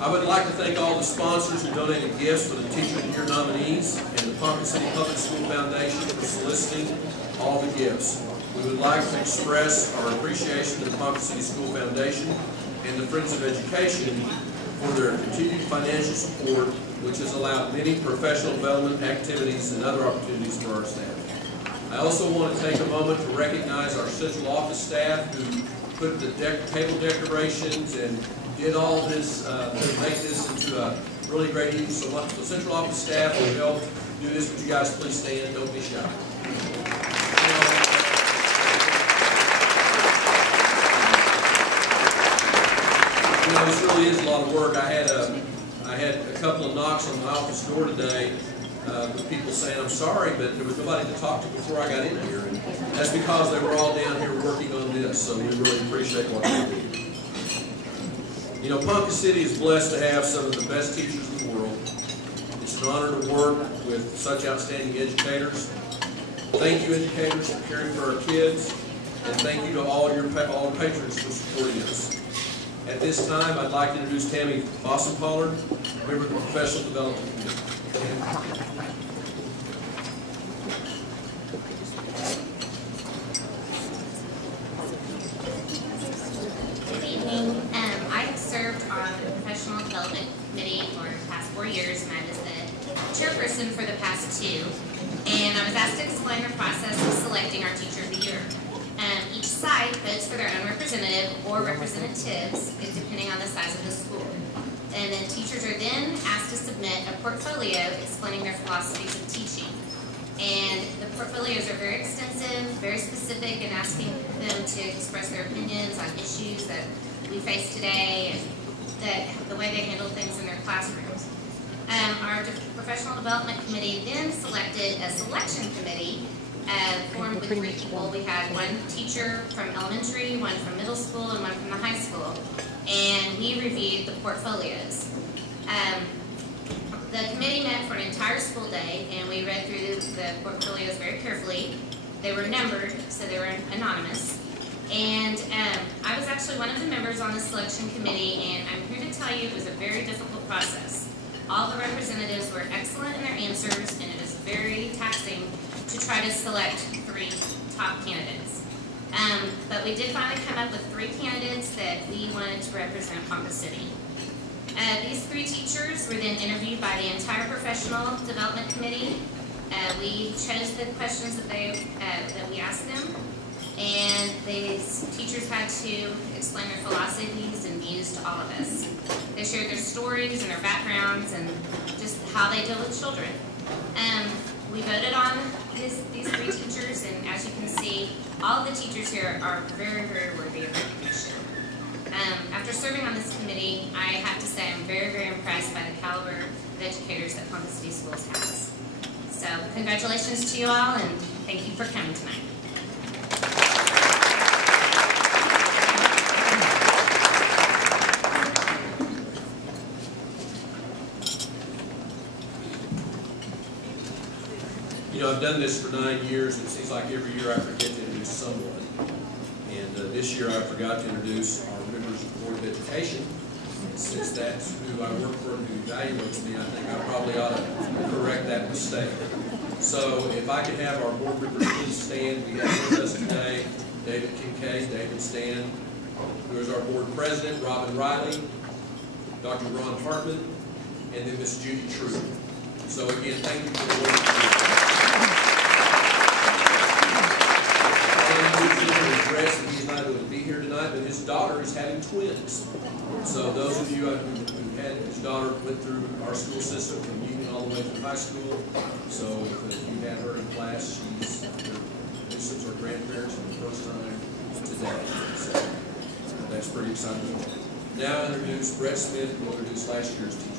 I would like to thank all the sponsors who donated gifts for the Teacher of the Year nominees and the Ponca City Public School Foundation for soliciting all the gifts. We would like to express our appreciation to the Ponca City School Foundation and the Friends of Education for their continued financial support, which has allowed many professional development activities and other opportunities for our staff. I also want to take a moment to recognize our central office staff who put the table decorations and did all this to make this into a really great evening. So much the central office staff who helped do this. Would you guys please stand? Don't be shy. You know, this really is a lot of work. I had a couple of knocks on my office door today with people saying, I'm sorry, but there was nobody to talk to before I got in here. And that's because they were all down here working on this, so we really appreciate what they do. You know, Ponca City is blessed to have some of the best teachers in the world. It's an honor to work with such outstanding educators. Thank you, educators, for caring for our kids, and thank you to all patrons for supporting us. At this time, I'd like to introduce Tammy Boston-Pollard, member of the Professional Development Committee. Good evening. I have served on the Professional Development Committee for the past 4 years, and I was the chairperson for the past 2. And I was asked to explain the process of selecting our Teacher of the Year. Each side votes for their own representative or representatives, depending on the size of the school. And then teachers are then asked to submit a portfolio explaining their philosophies of teaching. And the portfolios are very extensive, very specific, and asking them to express their opinions on issues that we face today and the way they handle things in their classrooms. Our Professional Development Committee then selected a selection committee formed with 3 people. We had 1 teacher from elementary, 1 from middle school, and 1 from the high school. And we reviewed the portfolios. The committee met for an entire school day, and we read through the portfolios very carefully. They were numbered, so they were anonymous. And I was actually one of the members on the selection committee, and I'm here to tell you it was a very difficult process. All the representatives were excellent in their answers, and it was very taxing to try to select 3 top candidates. But we did finally come up with 3 candidates that we wanted to represent Ponca City. These 3 teachers were then interviewed by the entire Professional Development Committee. We chose the questions that we asked them, and these teachers had to explain their philosophies and views to all of us. They shared their stories and their backgrounds and just how they deal with children. We voted on these 3 teachers, and as you can see, all the teachers here are very, very worthy of recognition. After serving on this committee, I have to say I'm very, very impressed by the caliber of educators that Ponca City Schools has. So congratulations to you all, and thank you for coming tonight. You know, I've done this for 9 years, and it seems like every year I forget to introduce someone. And this year I forgot to introduce our members of the Board of Education. And since that's who I work for and who evaluates me, I think I probably ought to correct that mistake. So if I could have our board members please stand. We have with us today David Kincaid. David, stand. Who is our board president, Robin Riley, Dr. Ron Hartman, and then Miss Judy Trout. So again, thank you for the work. He's not able to be here tonight, but his daughter is having twins. So those of you who had his daughter went through our school system from Union all the way through high school. So if you had her in class, she's her grandparents for the first time today. So that's pretty exciting. Now introduce Brett Smith, who will introduce last year's teacher.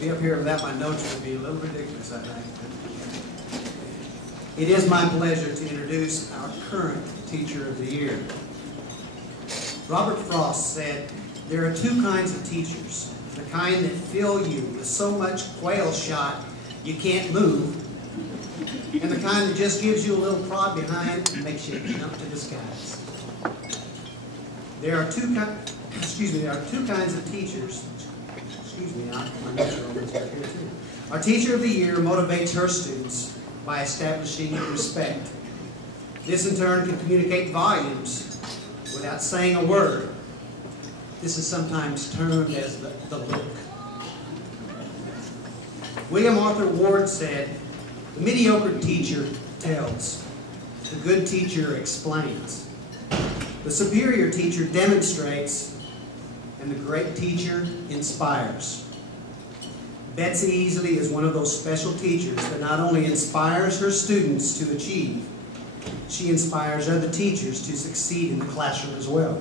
Be up here without my notes would be a little ridiculous, I think. It is my pleasure to introduce our current Teacher of the Year. Robert Frost said, "There are 2 kinds of teachers, the kind that fill you with so much quail shot you can't move, and the kind that just gives you a little prod behind and makes you jump to the skies. There are two kinds of teachers. Excuse me, my notes are almost back here too. Our teacher of the year motivates her students by establishing respect. This in turn can communicate volumes without saying a word. This is sometimes termed as the look. William Arthur Ward said, "The mediocre teacher tells, the good teacher explains, the superior teacher demonstrates, and the great teacher inspires." Betsy Easley is one of those special teachers that not only inspires her students to achieve, she inspires other teachers to succeed in the classroom as well.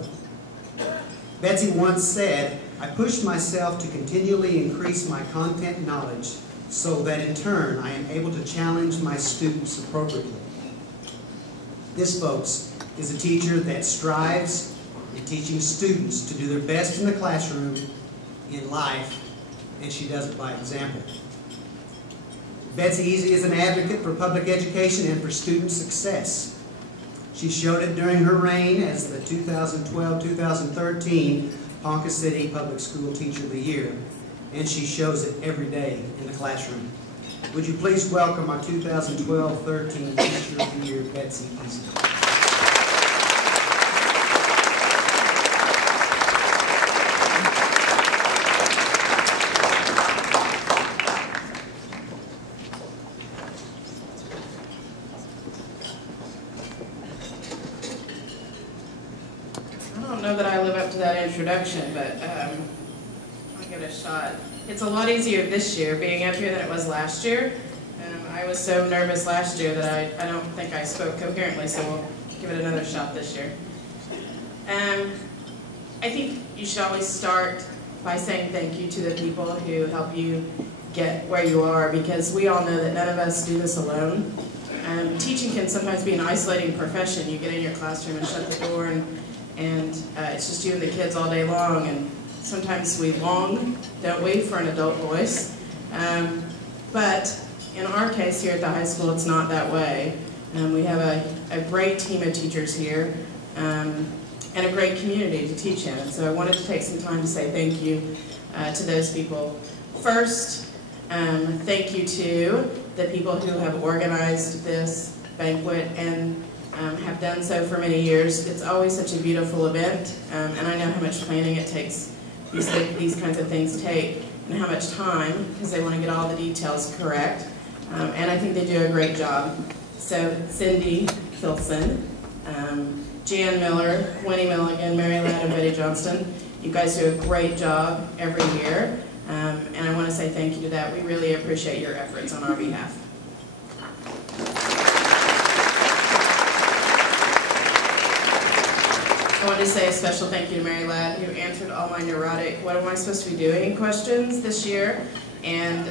Betsy once said, "I pushed myself to continually increase my content knowledge so that in turn I am able to challenge my students appropriately." This, folks, is a teacher that strives in teaching students to do their best in the classroom, in life, and she does it by example. Betsy Easley is an advocate for public education and for student success. She showed it during her reign as the 2012-2013 Ponca City Public School Teacher of the Year, and she shows it every day in the classroom. Would you please welcome our 2012-13 Teacher of the Year, Betsy Easley. Introduction, but I'll give it a shot. It's a lot easier this year being up here than it was last year. I was so nervous last year that I don't think I spoke coherently, so we'll give it another shot this year. I think you should always start by saying thank you to the people who help you get where you are, because we all know that none of us do this alone. Teaching can sometimes be an isolating profession. You get in your classroom and shut the door, and it's just you and the kids all day long, and sometimes we long, don't we, for an adult voice. But in our case here at the high school, it's not that way. We have a great team of teachers here, and a great community to teach in. And so I wanted to take some time to say thank you to those people. First, thank you to the people who have organized this banquet and have done so for many years. It's always such a beautiful event, and I know how much planning it takes. These kinds of things take, and how much time, because they want to get all the details correct. And I think they do a great job. So Cindy Filson, Jan Miller, Winnie Milligan, Mary Ladd, and Betty Johnston, you guys do a great job every year, and I want to say thank you to that. We really appreciate your efforts on our behalf. I want to say a special thank you to Mary Ladd, who answered all my neurotic, what am I supposed to be doing questions this year, and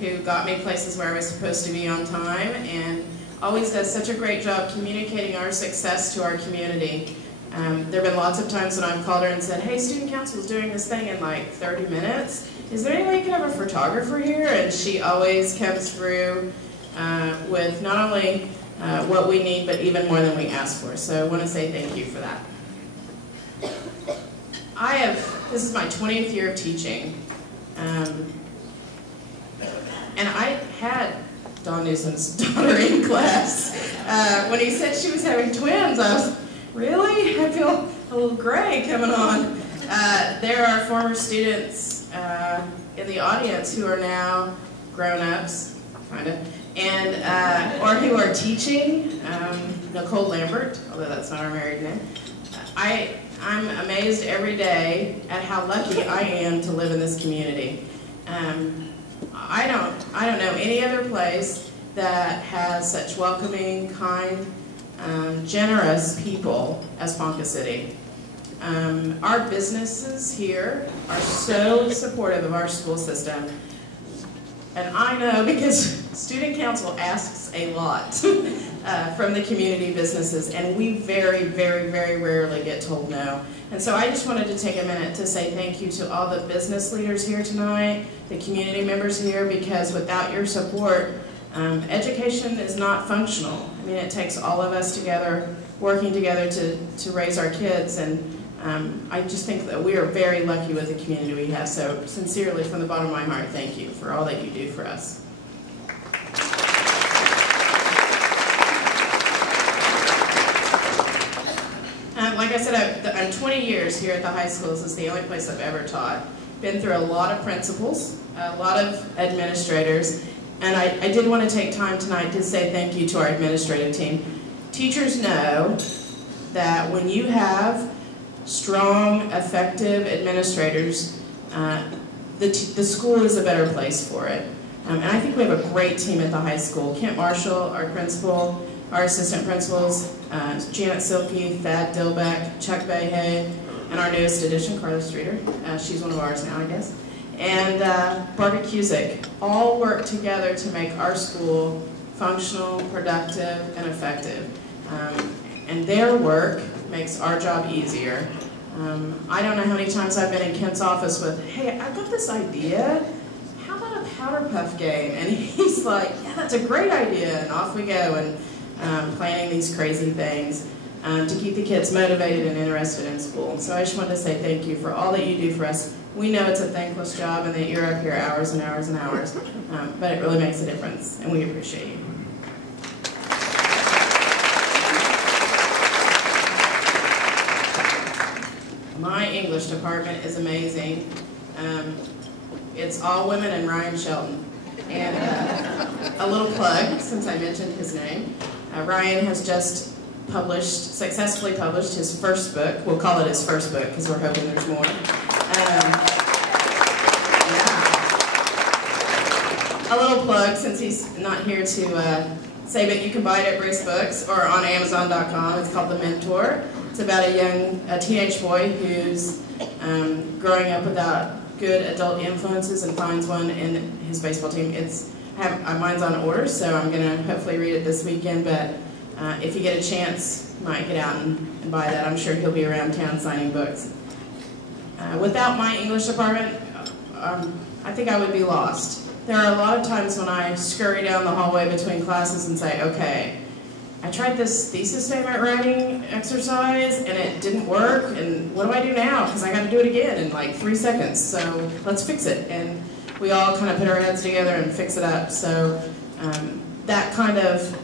who got me places where I was supposed to be on time, and always does such a great job communicating our success to our community. There have been lots of times when I've called her and said, hey, student council is doing this thing in like 30 minutes. Is there any way you can have a photographer here? And she always comes through with not only what we need, but even more than we ask for. So I want to say thank you for that. This is my 20th year of teaching, and I had Don Newsom's daughter in class. When he said she was having twins, I was, really? I feel a little gray coming on. There are former students in the audience who are now grown-ups, kind of, and or who are teaching. Nicole Lambert, although that's not our married name. I'm amazed every day at how lucky I am to live in this community. I don't know any other place that has such welcoming, kind, generous people as Ponca City. Our businesses here are so supportive of our school system. And I know because student council asks a lot. from the community businesses, and we very, very, very rarely get told no. And so I just wanted to take a minute to say thank you to all the business leaders here tonight, the community members here, because without your support, education is not functional. I mean, it takes all of us together, working together to raise our kids, and I just think that we are very lucky with the community we have. So sincerely, from the bottom of my heart, thank you for all that you do for us. Like I said, I'm 20 years here at the high schools. This is the only place I've ever taught. Been through a lot of principals, a lot of administrators, and I did want to take time tonight to say thank you to our administrative team. Teachers know that when you have strong, effective administrators, the school is a better place for it. And I think we have a great team at the high school. Kent Marshall, our principal, our assistant principals, Janet Silke, Thad Dilbeck, Chuck Bayhay, and our newest addition, Carla Streeter. She's one of ours now, I guess. And Barbara Cusick, all work together to make our school functional, productive, and effective. And their work makes our job easier. I don't know how many times I've been in Kent's office with, hey, I've got this idea. How about a powder puff game? And he's like, yeah, that's a great idea. And off we go, and planning these crazy things to keep the kids motivated and interested in school. So I just wanted to say thank you for all that you do for us. We know it's a thankless job and that you're up here hours and hours and hours, but it really makes a difference, and we appreciate you. My English department is amazing. It's all women and Ryan Shelton. And a little plug, since I mentioned his name. Ryan has just successfully published his first book. We'll call it his first book because we're hoping there's more. A little plug, since he's not here to say, but you can buy it at Brace Books or on Amazon.com. It's called The Mentor. It's about a teenage boy who's growing up without good adult influences and finds one in his baseball team. Mine's on order, so I'm going to hopefully read it this weekend, but if you get a chance, you might get out and buy that. I'm sure he'll be around town signing books. Without my English department, I think I would be lost. There are a lot of times when I scurry down the hallway between classes and say, okay, I tried this thesis statement writing exercise and it didn't work, and what do I do now? Because I got to do it again in like 3 seconds, so let's fix it. And we all kind of put our heads together and fix it up. So that kind of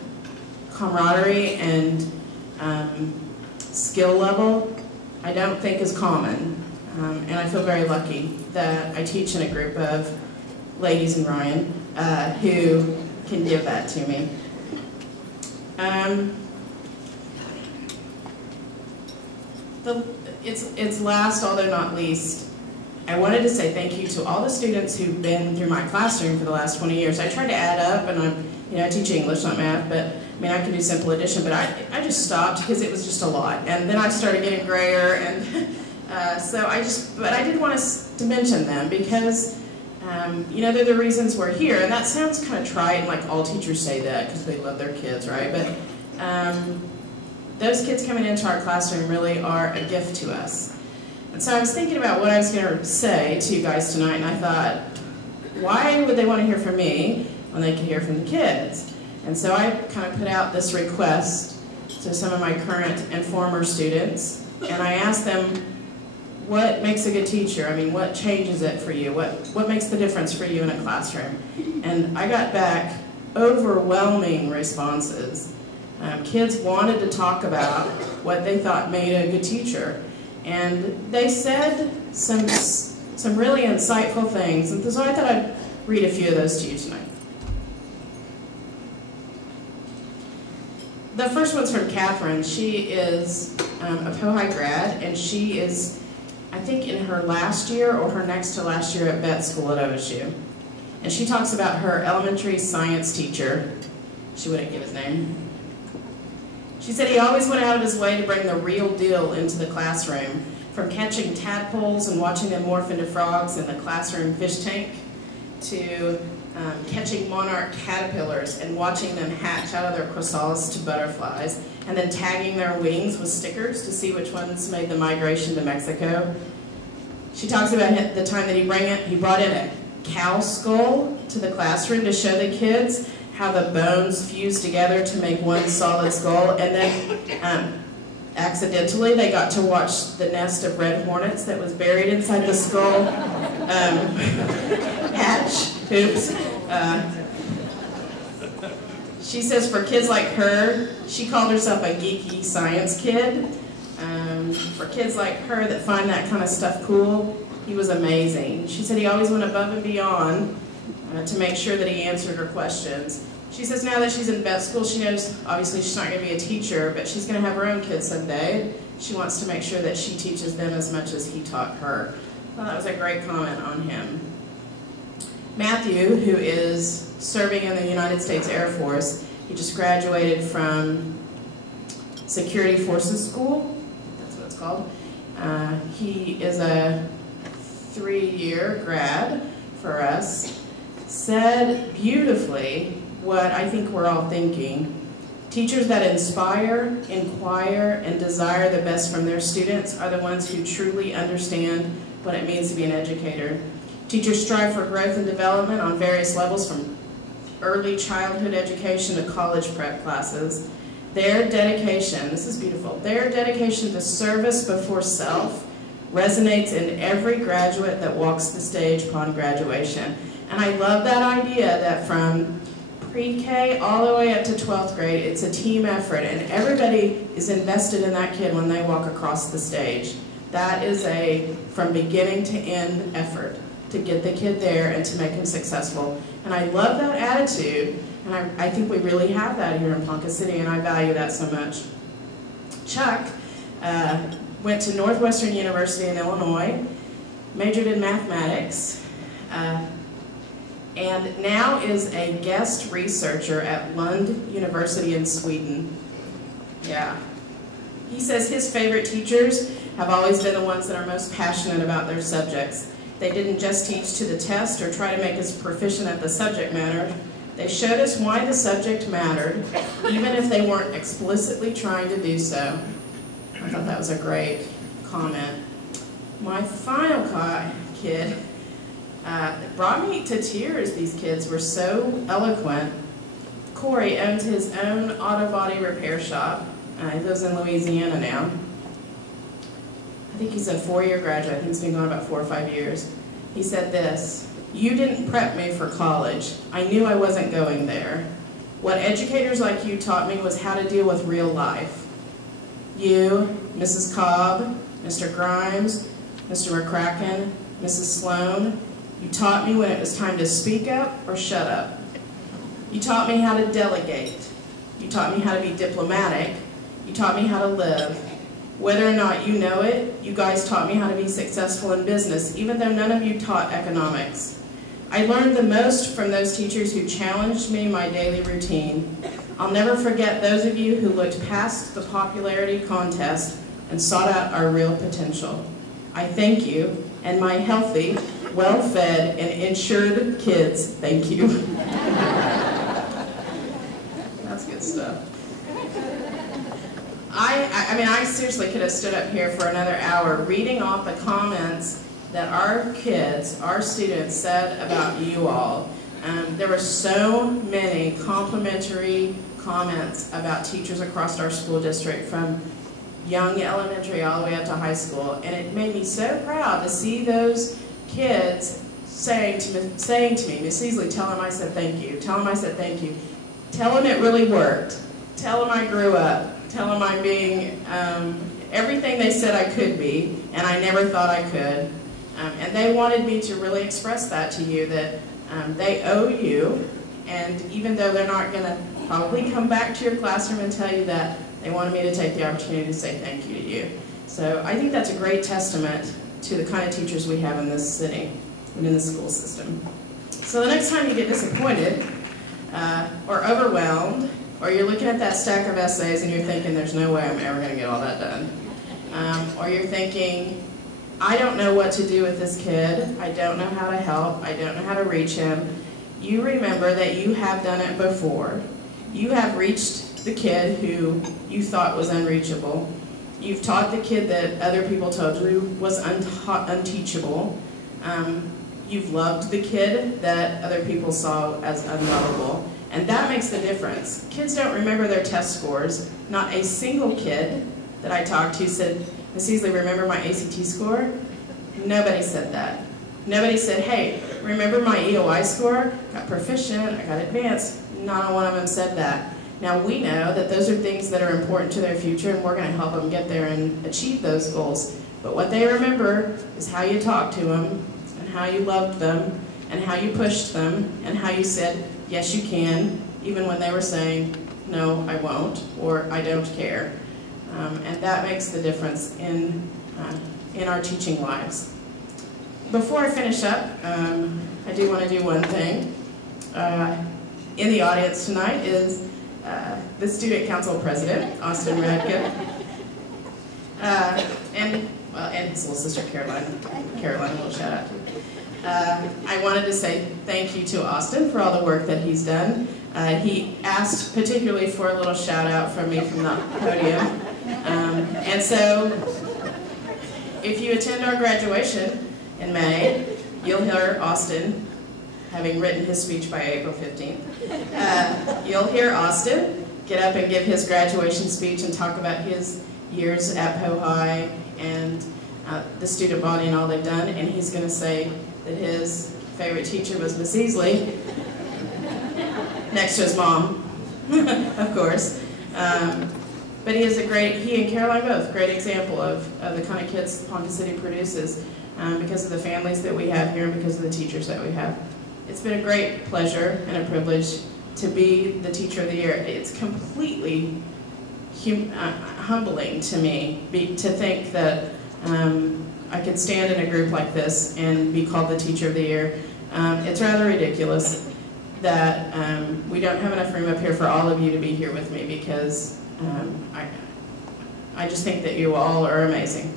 camaraderie and skill level, I don't think is common. And I feel very lucky that I teach in a group of ladies and Ryan who can give that to me. It's last, although not least, I wanted to say thank you to all the students who've been through my classroom for the last 20 years. I tried to add up, and I teach English, not math, but I mean, I can do simple addition, but I just stopped because it was just a lot. And then I started getting grayer, and but I did want to mention them because, they're the reasons we're here. And that sounds kind of trite, and like all teachers say that because they love their kids, right? But those kids coming into our classroom really are a gift to us. And so I was thinking about what I was going to say to you guys tonight, and I thought, why would they want to hear from me when they can hear from the kids? And so I kind of put out this request to some of my current and former students, and I asked them, what makes a good teacher? I mean, what changes it for you? What makes the difference for you in a classroom? And I got back overwhelming responses. Kids wanted to talk about what they thought made a good teacher. And they said some really insightful things. And so I thought I'd read a few of those to you tonight. The first one's from Catherine. She is a PoHi grad, and she is, I think, in her last year or her next to last year at Beth School at OSU. And she talks about her elementary science teacher. She wouldn't give his name. She said he always went out of his way to bring the real deal into the classroom, from catching tadpoles and watching them morph into frogs in the classroom fish tank, to catching monarch caterpillars and watching them hatch out of their chrysalis to butterflies, and then tagging their wings with stickers to see which ones made the migration to Mexico. She talks about the time that he brought in a cow skull to the classroom to show the kids how the bones fuse together to make one solid skull, and then accidentally they got to watch the nest of red hornets that was buried inside the skull hatch. Oops. She says for kids like her, she called herself a geeky science kid. For kids like her that find that kind of stuff cool, he was amazing. She said he always went above and beyond to make sure that he answered her questions. She says now that she's in vet school, she knows obviously she's not going to be a teacher, but she's going to have her own kids someday. She wants to make sure that she teaches them as much as he taught her. Well, that was a great comment on him. Matthew, who is serving in the United States Air Force, he just graduated from Security Forces School, that's what it's called. He is a 3-year grad for us, said beautifully what I think we're all thinking. Teachers that inspire, inquire, and desire the best from their students are the ones who truly understand what it means to be an educator. Teachers strive for growth and development on various levels, from early childhood education to college prep classes. Their dedication, this is beautiful, their dedication to service before self resonates in every graduate that walks the stage upon graduation. And I love that idea that from pre-K all the way up to 12th grade, it's a team effort, and everybody is invested in that kid when they walk across the stage. That is a from beginning to end effort to get the kid there and to make him successful. And I love that attitude, and I think we really have that here in Ponca City, and I value that so much. Chuck went to Northwestern University in Illinois, majored in mathematics, and now is a guest researcher at Lund University in Sweden. Yeah. He says his favorite teachers have always been the ones that are most passionate about their subjects. They didn't just teach to the test or try to make us proficient at the subject matter. They showed us why the subject mattered, even if they weren't explicitly trying to do so. I thought that was a great comment. My final kid brought me to tears. These kids were so eloquent. Corey owns his own auto body repair shop. He lives in Louisiana now. I think he's a 4-year graduate. I think he's been going about 4 or 5 years. He said this: "You didn't prep me for college. I knew I wasn't going there. What educators like you taught me was how to deal with real life. You, Mrs. Cobb, Mr. Grimes, Mr. McCracken, Mrs. Sloan, you taught me when it was time to speak up or shut up. You taught me how to delegate. You taught me how to be diplomatic. You taught me how to live. Whether or not you know it, you guys taught me how to be successful in business, even though none of you taught economics. I learned the most from those teachers who challenged me in my daily routine. I'll never forget those of you who looked past the popularity contest and sought out our real potential. I thank you, and my healthy, well-fed, and insured kids, thank you." That's good stuff. I mean, I seriously could have stood up here for another hour reading off the comments that our kids, our students said about you all. There were so many complimentary comments about teachers across our school district, from young elementary all the way up to high school, and it made me so proud to see those kids saying to me, "Miss Easley, tell him I said thank you. Tell him I said thank you. Tell him it really worked. Tell him I grew up. Tell him I'm being everything they said I could be, and I never thought I could." And they wanted me to really express that to you, that they owe you, and even though they're not going to probably come back to your classroom and tell you that, they wanted me to take the opportunity to say thank you to you. So I think that's a great testament to the kind of teachers we have in this city and in the school system. So the next time you get disappointed or overwhelmed, or you're looking at that stack of essays and you're thinking, there's no way I'm ever going to get all that done, or you're thinking, I don't know what to do with this kid, I don't know how to help, I don't know how to reach him, you remember that you have done it before. You have reached the kid who you thought was unreachable. You've taught the kid that other people told you was unteachable. You've loved the kid that other people saw as unlovable. And that makes the difference. Kids don't remember their test scores. Not a single kid that I talked to said, Miss Easley, remember my ACT score? Nobody said that. Nobody said, hey, remember my EOI score? Got proficient, I got advanced. Not one of them said that. Now we know that those are things that are important to their future, and we're going to help them get there and achieve those goals. But what they remember is how you talked to them, and how you loved them, and how you pushed them, and how you said, yes, you can, even when they were saying, no, I won't, or I don't care. And that makes the difference in our teaching lives. Before I finish up, I do want to do one thing. In the audience tonight is the Student Council President, Austin Radka, and his little sister, Caroline. Caroline, a little shout out to you. I wanted to say thank you to Austin for all the work that he's done. He asked particularly for a little shout out from me from the podium. And so, if you attend our graduation in May, you'll hear Austin, having written his speech by April 15th, you'll hear Austin get up and give his graduation speech and talk about his years at PoHi and the student body and all they've done, and he's going to say that his favorite teacher was Miss Easley, next to his mom, of course. But he and Caroline both, great example of the kind of kids Ponca City produces because of the families that we have here and because of the teachers that we have. It's been a great pleasure and a privilege to be the Teacher of the Year. It's completely humbling to me to think that I could stand in a group like this and be called the Teacher of the Year. It's rather ridiculous that we don't have enough room up here for all of you to be here with me because I just think that you all are amazing.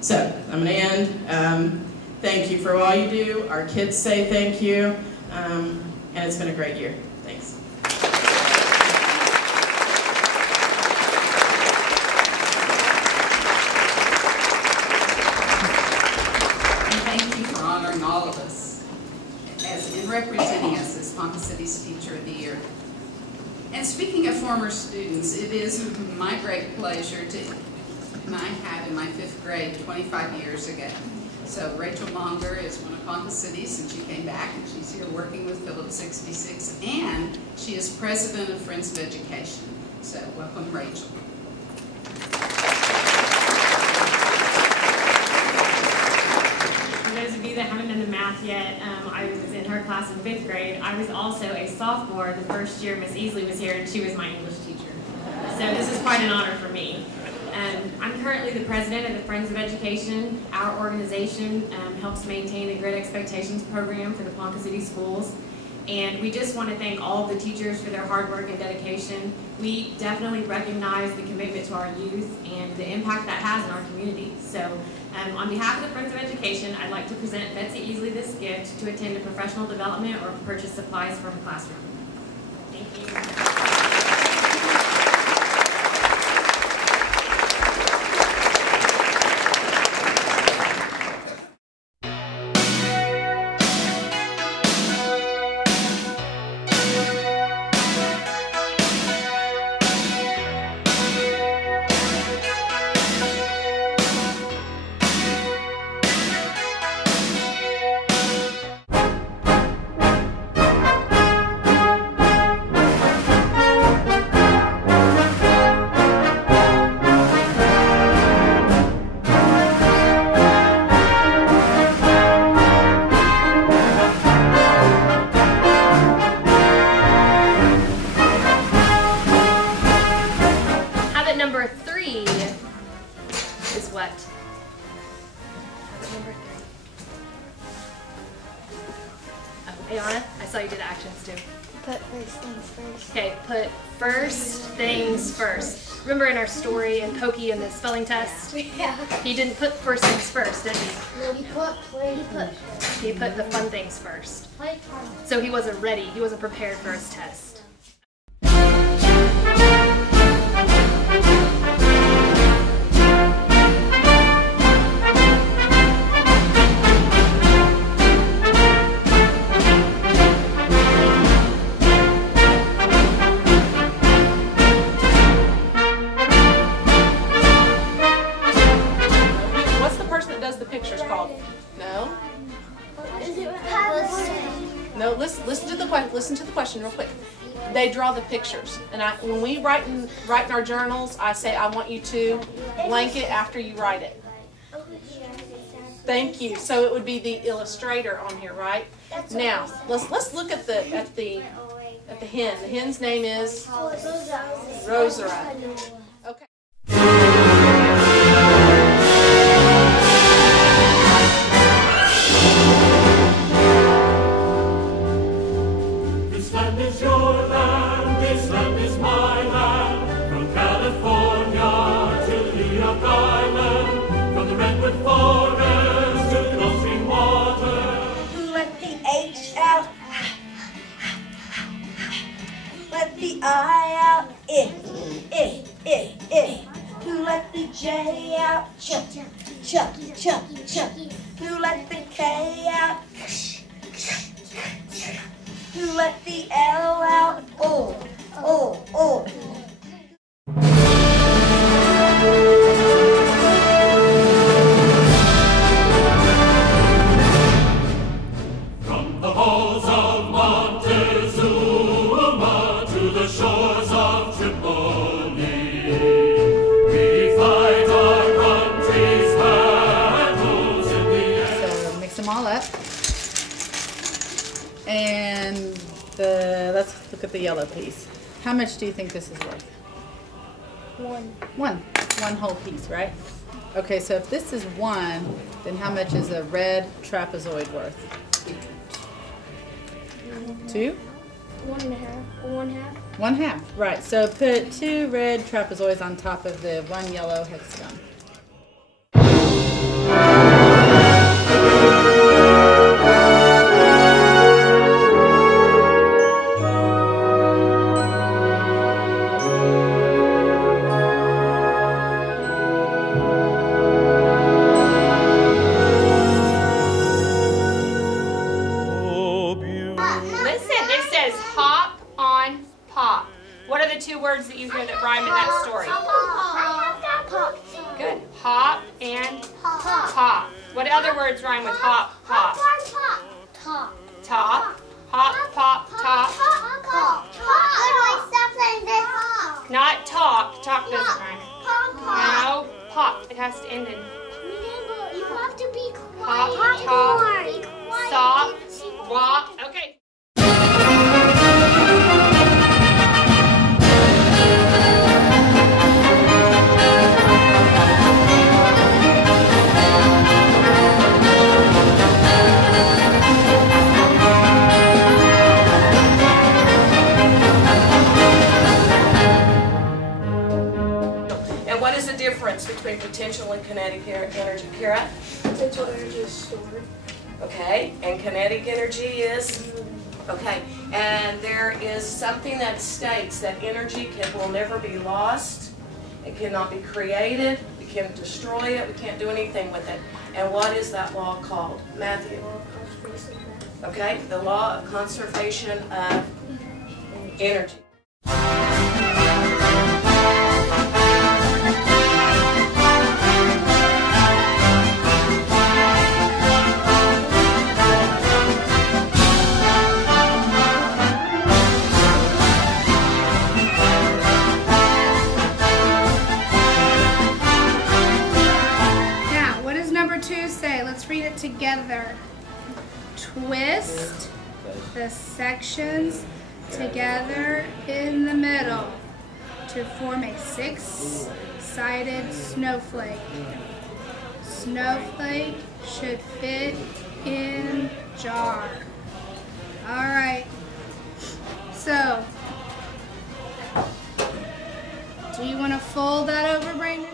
So, I'm going to end. Thank you for all you do. Our kids say thank you. And it's been a great year. Thanks. And thank you for honoring all of us in representing us as Ponca City's Teacher of the Year. And speaking of former students, it is my great pleasure and I had in my 5th grade 25 years ago. So Rachel Munger is one of Ponca City's, and she came back, and she's here working with Phillips 66, and she is president of Friends of Education. So welcome, Rachel. For those of you that haven't done the math yet, I was in her class in 5th grade. I was also a sophomore the first year Miss Easley was here, and she was my English teacher. So this is quite an honor for me. I'm currently the president of the Friends of Education. Our organization helps maintain the Great Expectations program for the Ponca City schools. And we just want to thank all of the teachers for their hard work and dedication. We definitely recognize the commitment to our youth and the impact that has in our community. So on behalf of the Friends of Education, I'd like to present Betsy Easley this gift to attend a professional development or purchase supplies from a classroom. Thank you. Number 3 is what? Number 3. Oh, Ayana, I saw you did actions too. Put first things first. Okay, put first things first. Remember in our story in PoHi in the spelling test? Yeah. He didn't put first things first, did he? No, he put He put the fun things first. So he wasn't ready. He wasn't prepared for his test. No, listen to the question real quick. They draw the pictures, and when we write in our journals, I say I want you to blank it after you write it. Thank you. So it would be the illustrator on here, right? Now let's look at the hen. The hen's name is Roosevelt. Okay. This land is your land, this land is my land, from California to New York Island, from the redwood forest to the Gulf Stream water. Let the H out, let the I out, it. Who let the J out, chuck. Who let the K out, who let the L out, oh. From the halls of Montezuma to the shores of Tripoli, we fight our country's battles in the air. So mix them all up. And let's look at the yellow piece. How much do you think this is worth? One whole piece, right? Okay, so if this is 1, then how much is a red trapezoid worth? 2? 1.5. 1/2, right. So put 2 red trapezoids on top of the 1 yellow hexagon. Words that you hear that rhyme in that story? Good. Hop and pop. What other words rhyme with hop, pop? Top. Hop, pop, top. Not talk. Talk doesn't rhyme. No, pop. It has to end in. You have to be Hop, quiet. top, stop, walk. Okay. Between potential and kinetic energy, Kira? Potential energy is stored. Okay, and kinetic energy is? Okay, and there is something that states that energy will never be lost, it cannot be created, we can't destroy it, we can't do anything with it. And what is that law called? Matthew? Okay, the law of conservation of energy. Read it together. Twist the sections together in the middle to form a 6-sided snowflake. Snowflake should fit in jar. All right. so. Do you want to fold that over, Brandon?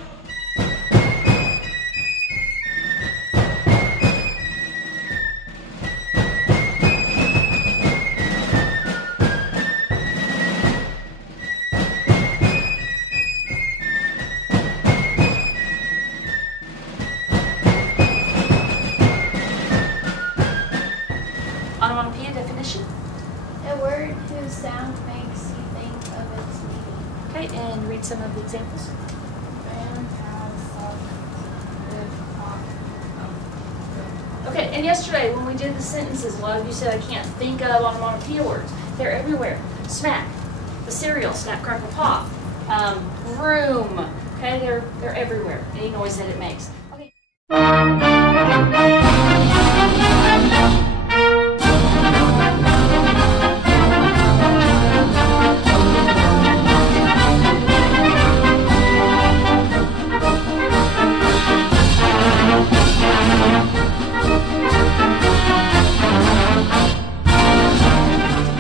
Onomatopoeia definition. A word whose sound makes you think of its meaning. Okay, and read some of the examples. Man has Okay, and yesterday when we did the sentences, a lot of you said I can't think of onomatopoeia words. They're everywhere. Smack, the cereal, snap, crackle, pop. Room. Okay, they're everywhere. Any noise that it makes. Okay.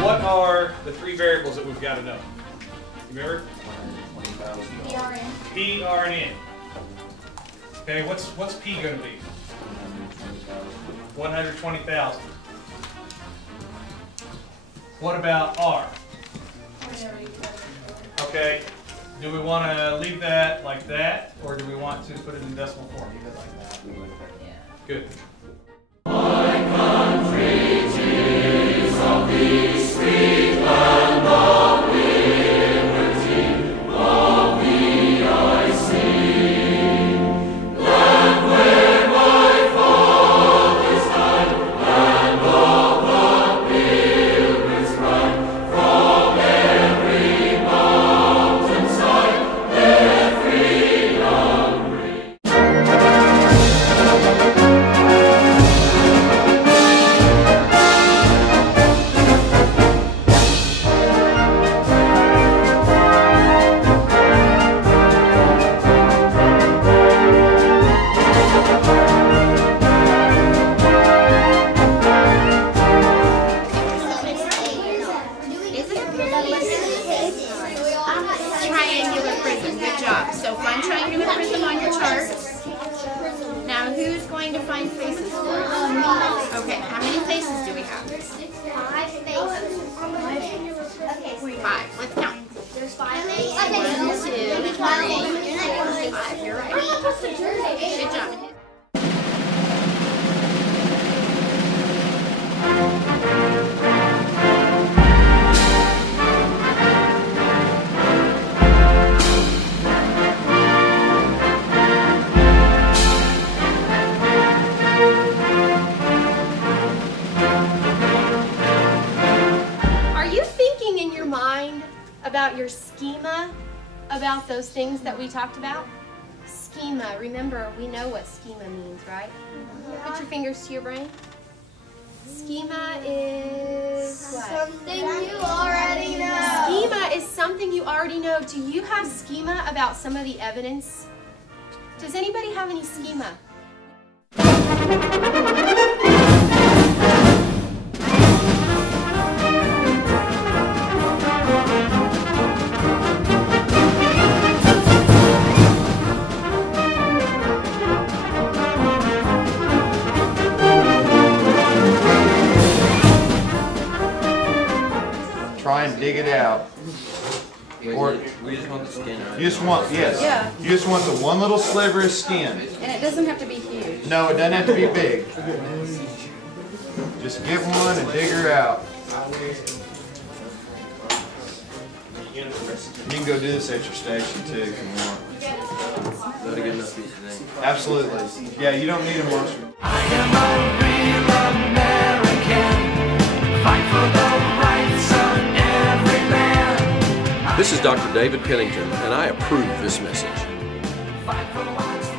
What are the three variables that we've got to know? Remember? P, R, and N. Okay, what's P going to be? 120,000. What about R? Okay, do we want to leave that like that, or do we want to put it in decimal form? Leave it like that. Good. My country, 'tis of thee, sweet land of liberty, of thee I sing. Land where my fathers died, land of the pilgrim's pride, from every mountainside, their freedom ring. Triangular prism, good job. So find triangular prism on your chart. Now who's going to find faces for us? Okay, how many faces do we have? 5 faces. 5. Let's count. There's 5 faces. 1, 2, 3, 4, 5. You're right. Good job. Are you thinking in your mind about your schema, about those things that we talked about? Schema, remember, we know what schema means, right? Put your fingers to your brain. Schema is what? Something you already know. Schema is something you already know. Do you have schema about some of the evidence? Does anybody have any schema? Try and dig it out. Or we just want the skin, right? you just want, yes. Yeah. You just want the one little sliver of skin. And it doesn't have to be huge. No, it doesn't have to be big. Just get one and dig her out. You can go do this at your station too if you want. Is that a good enough piece of thing? Absolutely. Yeah, you don't need a monster. I am a real American, fight for the rights of every man. This is Dr. David Pennington, and I approve this message. Fight for what's